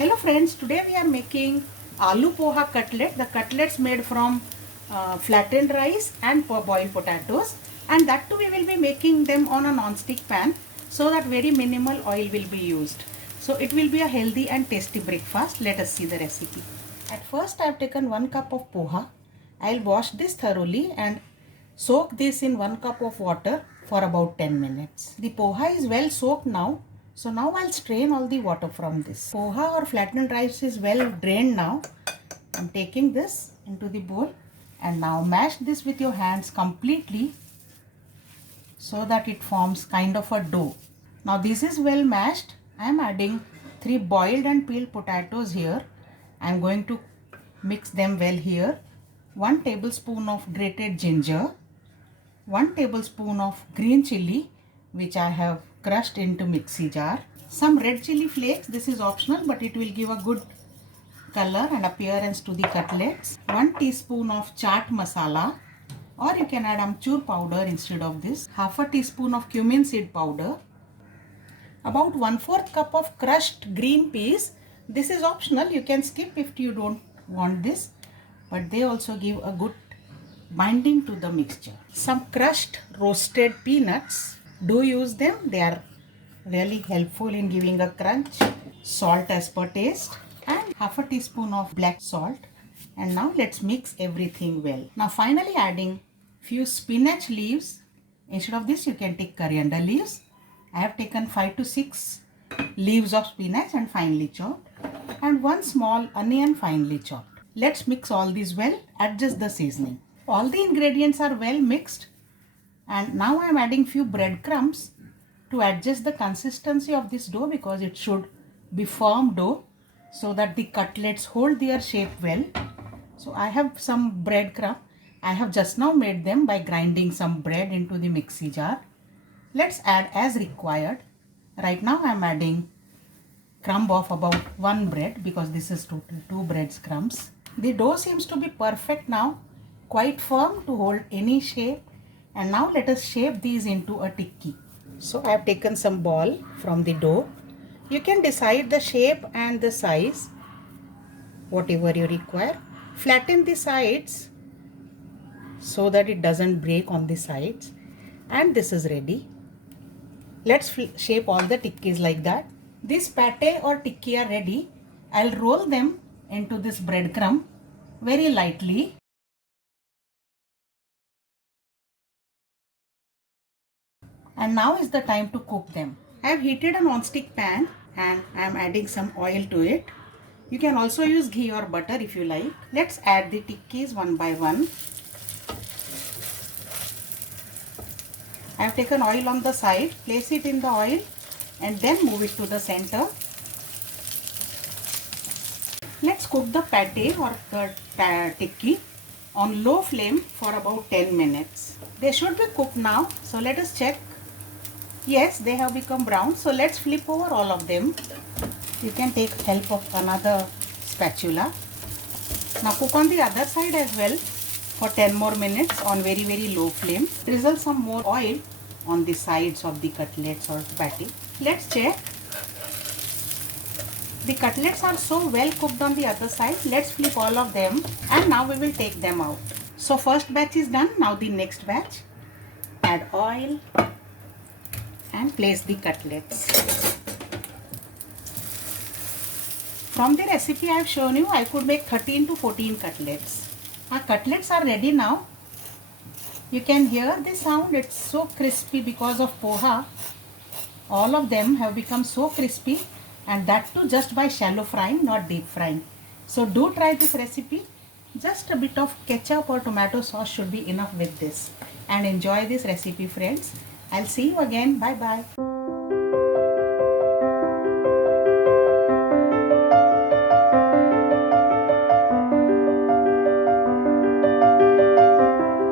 Hello friends, today we are making aloo poha cutlet. The cutlets made from flattened rice and boiled potatoes, and that too we will be making them on a non-stick pan so that very minimal oil will be used. So it will be a healthy and tasty breakfast. Let us see the recipe. At first I have taken 1 cup of poha. I will wash this thoroughly and soak this in 1 cup of water for about 10 minutes. The poha is well soaked now. So now I'll strain all the water from this. Poha or flattened rice is well drained now. I'm taking this into the bowl and now mash this with your hands completely so that it forms kind of a dough. Now this is well mashed. I'm adding 3 boiled and peeled potatoes here. I'm going to mix them well here. 1 tablespoon of grated ginger. 1 tablespoon of green chili which I have crushed into mixie jar. Some red chili flakes, this is optional but it will give a good color and appearance to the cutlets. 1 teaspoon of chaat masala, or you can add amchur powder instead of this. Half a teaspoon of cumin seed powder. About 1/4 cup of crushed green peas. This is optional, you can skip if you don't want this, but they also give a good binding to the mixture. Some crushed roasted peanuts. Do use them, they are really helpful in giving a crunch. Salt as per taste and half a teaspoon of black salt. And now let's mix everything well. Now finally adding few spinach leaves. Instead of this you can take coriander leaves. I have taken 5 to 6 leaves of spinach and finely chopped, and 1 small onion finely chopped. Let's mix all these well, adjust the seasoning. All the ingredients are well mixed, and now I am adding few breadcrumbs to adjust the consistency of this dough because it should be firm dough so that the cutlets hold their shape well. So I have some breadcrumb. I have just now made them by grinding some bread into the mixie jar. Let's add as required. Right now I am adding crumb of about 1 bread because this is total 2 bread crumbs. The dough seems to be perfect now, quite firm to hold any shape. And now let us shape these into a tikki. So I have taken some ball from the dough. You can decide the shape and the size, whatever you require. Flatten the sides so that it doesn't break on the sides. And this is ready. Let's shape all the tikkis like that. This pate or tikki are ready. I'll roll them into this breadcrumb very lightly. And now is the time to cook them. I have heated a non-stick pan and I am adding some oil to it. You can also use ghee or butter if you like. Let's add the tikkis one by one. I have taken oil on the side, place it in the oil and then move it to the center. Let's cook the pate or the tikki on low flame for about 10 minutes. They should be cooked now, so let us check. Yes, they have become brown, so let's flip over all of them. You can take help of another spatula. Now cook on the other side as well for 10 more minutes on very low flame. Drizzle some more oil on the sides of the cutlets or patty. Let's check. The cutlets are so well cooked on the other side. Let's flip all of them and now we will take them out. So first batch is done. Now the next batch. Add oil and place the cutlets. From the recipe I have shown you, I could make 13 to 14 cutlets. Our cutlets are ready now. You can hear the sound, it's so crispy because of poha. All of them have become so crispy, and that too just by shallow frying, not deep frying. So do try this recipe. Just a bit of ketchup or tomato sauce should be enough with this. And enjoy this recipe friends. I'll see you again. Bye bye.